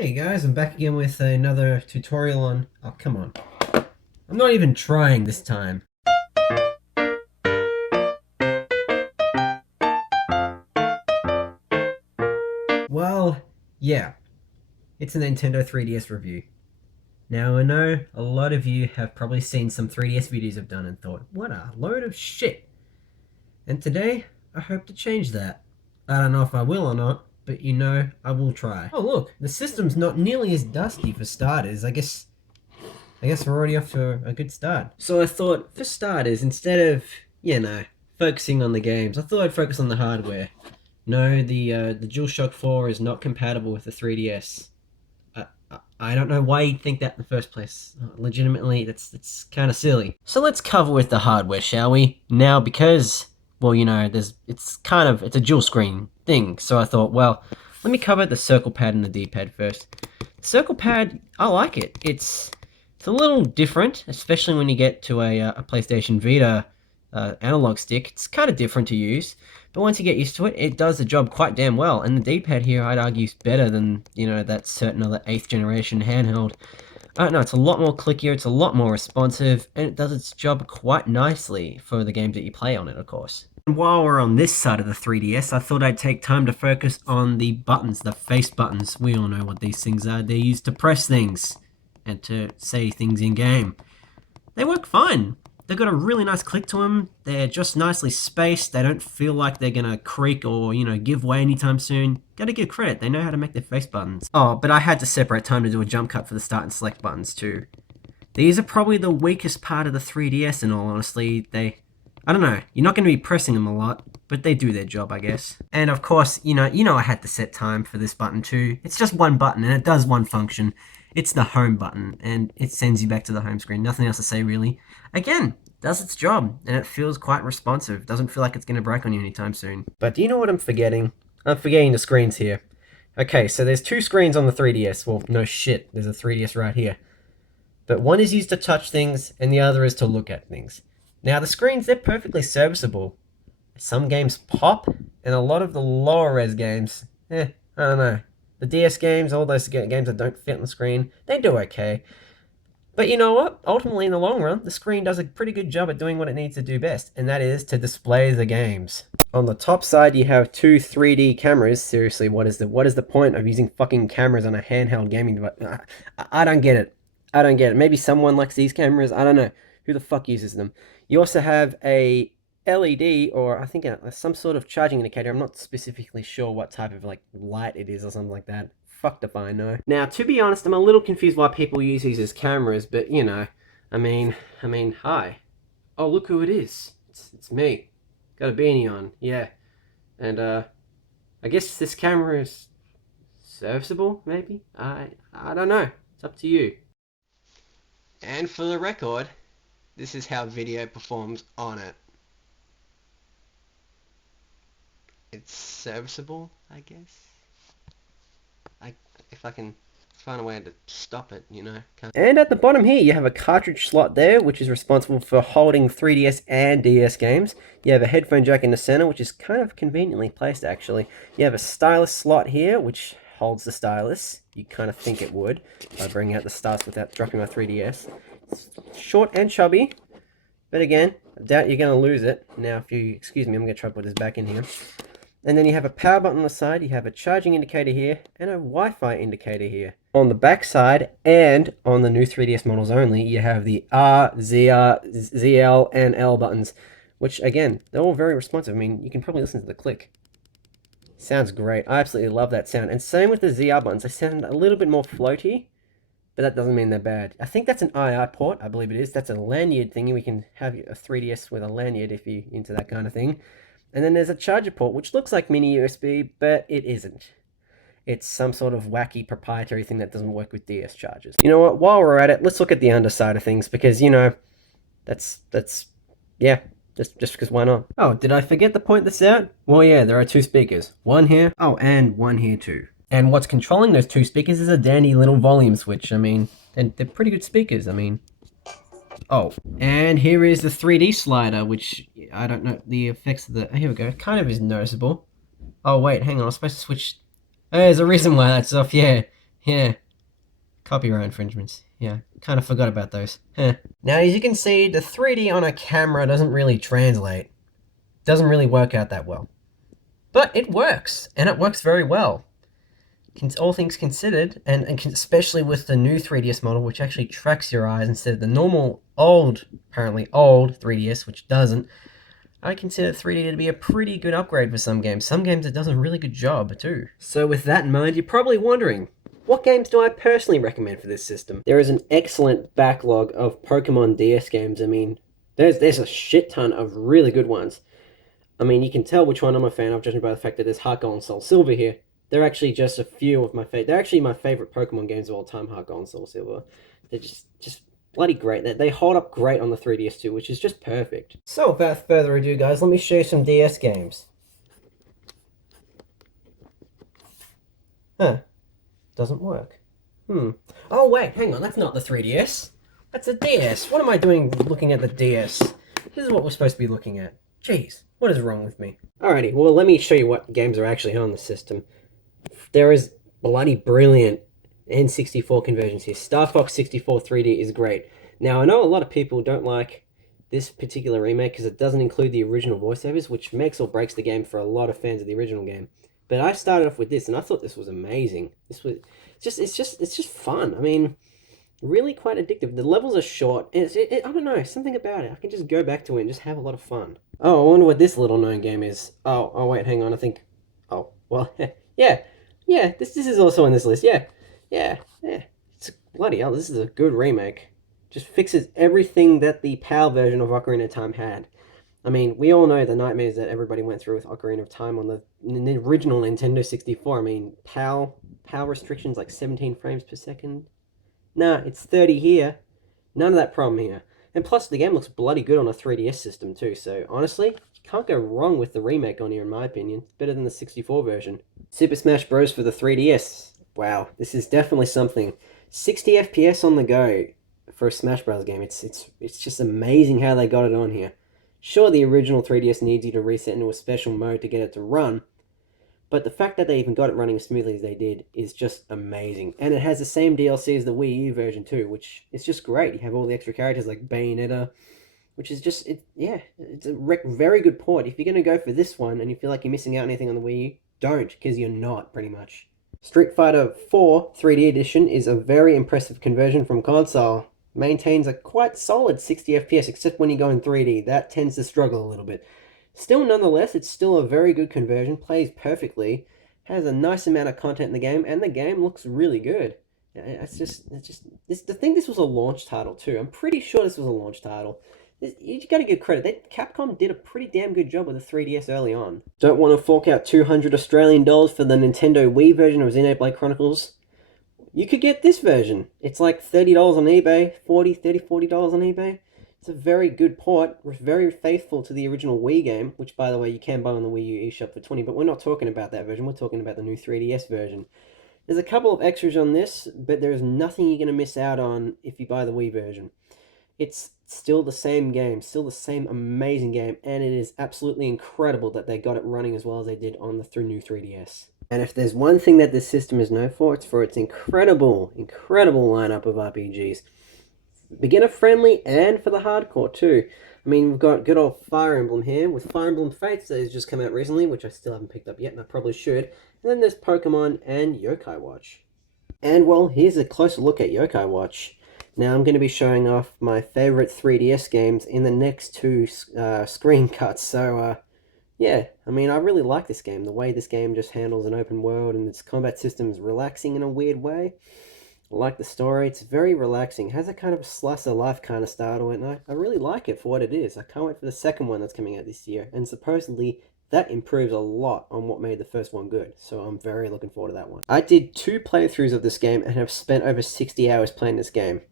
Hey guys, I'm back again with another tutorial on... Oh, come on. I'm not even trying this time. Well, yeah, it's a Nintendo 3DS review. Now, I know a lot of you have probably seen some 3DS videos I've done and thought, what a load of shit. And today, I hope to change that. I don't know if I will or not, but I will try. Oh look, the system's not nearly as dusty for starters. I guess we're already off to a good start. So I thought, for starters, instead of, focusing on the games, I thought I'd focus on the hardware. No, the DualShock 4 is not compatible with the 3DS. I don't know why you'd think that in the first place. Legitimately, that's kind of silly. So let's cover with the hardware, shall we? Now, because, well, it's a dual screen thing. So I thought, well, let me cover the circle pad and the D-pad first. Circle pad, I like it. It's a little different, especially when you get to a PlayStation Vita analog stick. It's kind of different to use, but once you get used to it, it does the job quite damn well. And the D-pad here, I'd argue, is better than that certain other 8th generation handheld. I don't know, it's a lot more clickier, it's a lot more responsive, and it does its job quite nicely for the games that you play on it, of course. And while we're on this side of the 3DS, I thought I'd take time to focus on the buttons, the face buttons. We all know what these things are. They're used to press things and to say things in game. They work fine. They've got a really nice click to them. They're just nicely spaced. They don't feel like they're gonna creak or, give way anytime soon. Gotta give credit, they know how to make their face buttons. Oh, but I had to separate time to do a jump cut for the start and select buttons too. These are probably the weakest part of the 3DS in all honesty. I don't know, you're not gonna be pressing them a lot, but they do their job, I guess. And of course, I had to set time for this button too. It's just one button and it does one function. It's the home button, and it sends you back to the home screen. Nothing else to say, really. Again, does its job, and it feels quite responsive. Doesn't feel like it's going to break on you anytime soon. But do you know what I'm forgetting? I'm forgetting the screens here. Okay, so there's two screens on the 3DS. Well, no shit, there's a 3DS right here. But one is used to touch things, and the other is to look at things. Now, the screens, they're perfectly serviceable. Some games pop, and a lot of the lower res games, I don't know. The DS games, all those games that don't fit on the screen, they do okay. But you know what? Ultimately, in the long run, the screen does a pretty good job at doing what it needs to do best, and that is to display the games. On the top side, you have two 3D cameras. Seriously, what is the point of using fucking cameras on a handheld gaming device? I don't get it. I don't get it. Maybe someone likes these cameras. I don't know. Who the fuck uses them? You also have a LED, or I think some sort of charging indicator. I'm not specifically sure what type of light it is or something like that. Fucked if I know. Now, to be honest, I'm a little confused why people use these as cameras, but hi. Oh, look who it is. It's me. Got a beanie on, yeah. And I guess this camera is serviceable, maybe? I don't know. It's up to you. And for the record, this is how video performs on it. It's serviceable, I guess. If I can find a way to stop it, And at the bottom here, you have a cartridge slot there, which is responsible for holding 3DS and DS games. You have a headphone jack in the center, which is kind of conveniently placed, actually. You have a stylus slot here, which holds the stylus. You kind of think it would, by bringing out the stylus without dropping my 3DS. It's short and chubby, but again, I doubt you're going to lose it. Now, if you excuse me, I'm going to try to put this back in here. And then you have a power button on the side, you have a charging indicator here, and a Wi-Fi indicator here. On the back side, and on the new 3DS models only, you have the R, ZR, ZL, and L buttons, which, again, they're all very responsive. I mean, you can probably listen to the click. Sounds great. I absolutely love that sound. And same with the ZR buttons. They sound a little bit more floaty, but that doesn't mean they're bad. I think that's an IR port, I believe it is. That's a lanyard thingy. We can have a 3DS with a lanyard if you're into that kind of thing. And then there's a charger port, which looks like mini USB, but it isn't. It's some sort of wacky proprietary thing that doesn't work with DS chargers. You know what, while we're at it, let's look at the underside of things, because, just because why not? Oh, did I forget to point this out? Well, yeah, there are two speakers. One here, oh, and one here too. And what's controlling those two speakers is a dandy little volume switch. And they're pretty good speakers, Oh, and here is the 3D slider, which I don't know the effects of the... Here we go. Kind of is noticeable. Oh, wait, hang on. I'm supposed to switch... Oh, there's a reason why that's off, yeah. Yeah, copyright infringements. Yeah, kind of forgot about those. Huh. Now, as you can see, the 3D on a camera doesn't really translate. Doesn't really work out that well. But it works, and it works very well. All things considered, and especially with the new 3DS model, which actually tracks your eyes instead of the normal apparently old 3DS, which doesn't, I consider 3D to be a pretty good upgrade for some games. Some games it does a really good job too. So with that in mind, you're probably wondering, what games do I personally recommend for this system? There is an excellent backlog of Pokemon DS games. I mean, there's a shit ton of really good ones. I mean, you can tell which one I'm a fan of judging by the fact that there's Heart Gold and Soul Silver here. They're actually just a few of my favorite. They're actually my favorite Pokemon games of all time. Heart Gold and Soul Silver. They're just bloody great. They hold up great on the 3DS too, which is just perfect. So without further ado, guys, let me show you some DS games. Huh? Doesn't work. Oh wait, hang on. That's not the 3DS. That's a DS. What am I doing looking at the DS? This is what we're supposed to be looking at. Jeez, what is wrong with me? Alrighty, well, let me show you what games are actually on the system. There is bloody brilliant N64 conversions here. Star Fox 64 3D is great. Now, I know a lot of people don't like this particular remake because it doesn't include the original voiceovers, which makes or breaks the game for a lot of fans of the original game. But I started off with this, and I thought this was amazing. It's just fun. I mean, really quite addictive. The levels are short. I don't know, something about it. I can just go back to it and just have a lot of fun. Oh, I wonder what this little known game is. Oh wait, hang on. I think. Oh, well, yeah, yeah. This is also on this list. Yeah. It's bloody hell. This is a good remake. Just fixes everything that the PAL version of Ocarina of Time had. I mean, we all know the nightmares that everybody went through with Ocarina of Time on the original Nintendo 64. I mean, PAL restrictions like 17 frames per second. Nah, it's 30 here. None of that problem here. And plus, the game looks bloody good on a 3DS system too, so honestly, you can't go wrong with the remake on here in my opinion. It's better than the 64 version. Super Smash Bros. For the 3DS. Wow, this is definitely something. 60 FPS on the go for a Smash Bros. Game. It's just amazing how they got it on here. Sure, the original 3DS needs you to reset into a special mode to get it to run, but the fact that they even got it running as smoothly as they did is just amazing. And it has the same DLC as the Wii U version too, which is just great. You have all the extra characters like Bayonetta, which is just, it's a very good port. If you're going to go for this one and you feel like you're missing out on anything on the Wii U, don't, because you're not, pretty much. Street Fighter 4 3D Edition is a very impressive conversion from console. Maintains a quite solid 60 FPS, except when you go in 3D. That tends to struggle a little bit. Still, nonetheless, it's still a very good conversion, plays perfectly, has a nice amount of content in the game, and the game looks really good. To think this was a launch title too. I'm pretty sure this was a launch title. You got to give credit. Capcom did a pretty damn good job with the 3DS early on. Don't want to fork out 200 Australian dollars for the Nintendo Wii version of Xenoblade Chronicles? You could get this version. It's like $30 on eBay, $40 on eBay. It's a very good port, very faithful to the original Wii game, which, by the way, you can buy on the Wii U eShop for 20, but we're not talking about that version. We're talking about the new 3DS version. There's a couple of extras on this, but there's nothing you're going to miss out on if you buy the Wii version. It's still the same game, still the same amazing game, and it is absolutely incredible that they got it running as well as they did on the new 3DS. And if there's one thing that this system is known for, it's for its incredible lineup of RPGs. Beginner friendly and for the hardcore too. I mean, we've got good old Fire Emblem here with Fire Emblem Fates that has just come out recently, which I still haven't picked up yet, and I probably should. And then there's Pokemon and Yokai Watch. And well, here's a closer look at Yokai Watch. Now I'm going to be showing off my favorite 3DS games in the next two screen cuts. So, yeah, I mean, I really like this game. The way this game just handles an open world and its combat system is relaxing in a weird way. I like the story. It's very relaxing. It has a kind of slice of life kind of style to it, and I really like it for what it is. I can't wait for the second one that's coming out this year, and supposedly that improves a lot on what made the first one good, so I'm very looking forward to that one. I did 2 playthroughs of this game and have spent over 60 hours playing this game.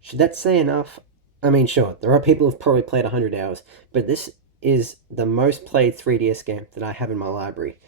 Should that say enough? I mean, sure, there are people who've probably played 100 hours, but this is the most played 3DS game that I have in my library.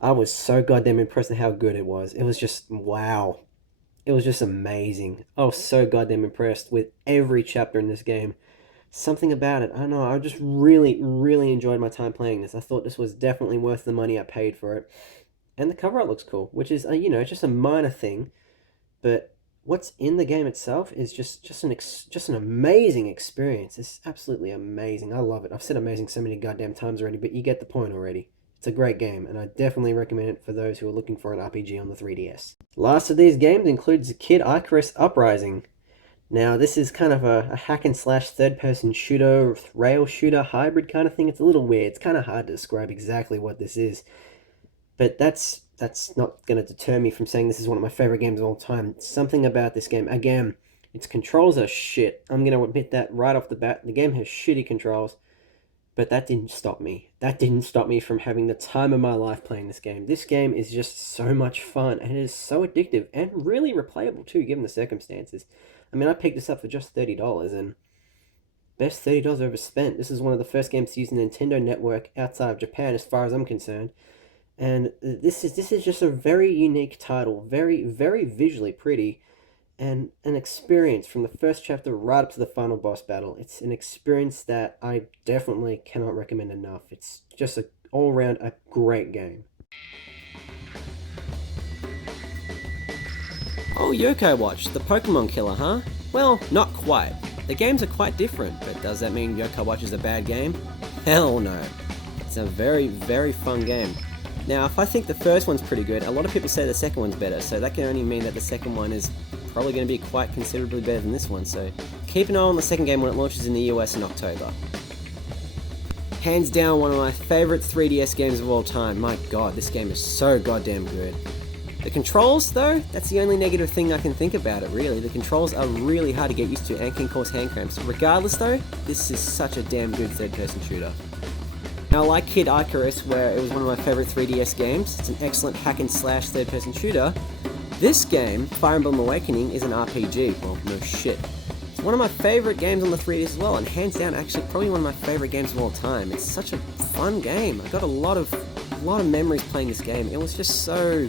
I was so goddamn impressed at how good it was. It was just, wow. It was just amazing. I was so goddamn impressed with every chapter in this game. Something about it, I don't know, I just really enjoyed my time playing this. I thought this was definitely worth the money I paid for it. And the cover art looks cool, which is, it's just a minor thing. but what's in the game itself is just an amazing experience. It's absolutely amazing. I love it. I've said amazing so many goddamn times already, but you get the point already. It's a great game, and I definitely recommend it for those who are looking for an RPG on the 3DS. Last of these games includes Kid Icarus Uprising. Now, this is kind of a hack and slash third person shooter, rail shooter hybrid kind of thing. It's a little weird. It's kind of hard to describe exactly what this is. But that's not going to deter me from saying this is one of my favorite games of all time. Something about this game, again, its controls are shit. I'm going to admit that right off the bat. The game has shitty controls, but that didn't stop me. That didn't stop me from having the time of my life playing this game. This game is just so much fun, and it is so addictive, and really replayable too, given the circumstances. I mean, I picked this up for just $30, and best $30 ever spent. This is one of the first games to use the Nintendo Network outside of Japan, as far as I'm concerned. And this is just a very unique title, very, very visually pretty, and an experience from the first chapter right up to the final boss battle. It's an experience that I definitely cannot recommend enough. It's just all around a great game. Oh, Yokai Watch, the Pokemon killer, huh? Well, not quite. The games are quite different, but does that mean Yokai Watch is a bad game? Hell no. It's a very, very fun game. Now, if I think the first one's pretty good, a lot of people say the second one's better, so that can only mean that the second one is probably going to be quite considerably better than this one, so keep an eye on the second game when it launches in the US in October. Hands down, one of my favourite 3DS games of all time. My god, this game is so goddamn good. The controls, though, that's the only negative thing I can think about it, really. The controls are really hard to get used to and can cause hand cramps. Regardless, though, this is such a damn good third-person shooter. Now, like Kid Icarus, where it was one of my favourite 3DS games, it's an excellent hack and slash third-person shooter, this game, Fire Emblem Awakening, is an RPG. Well, no shit. It's one of my favourite games on the 3DS as well, and hands down, actually, probably one of my favourite games of all time. It's such a fun game. I got a lot of memories playing this game. It was just so...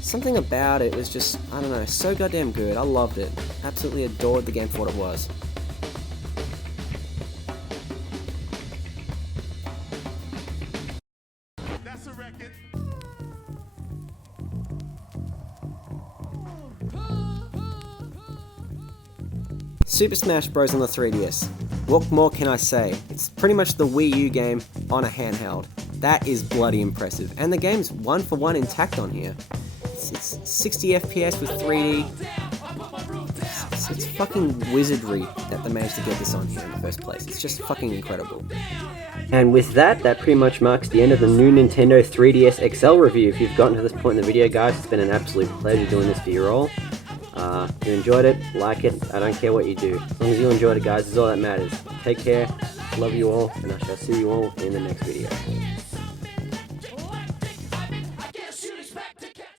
something about it was just, I don't know, so goddamn good. I loved it. Absolutely adored the game for what it was. That's a record. Super Smash Bros. On the 3DS. What more can I say? It's pretty much the Wii U game on a handheld. That is bloody impressive. And the game's 1-for-1 intact on here. It's 60 FPS with 3D. It's fucking wizardry that they managed to get this on here in the first place. It's just fucking incredible. And with that pretty much marks the end of the new Nintendo 3DS XL review. If you've gotten to this point in the video, guys, it's been an absolute pleasure doing this for you all. If you enjoyed it, like it, I don't care what you do. As long as you enjoyed it, guys, is all that matters. Take care, love you all, and I shall see you all in the next video.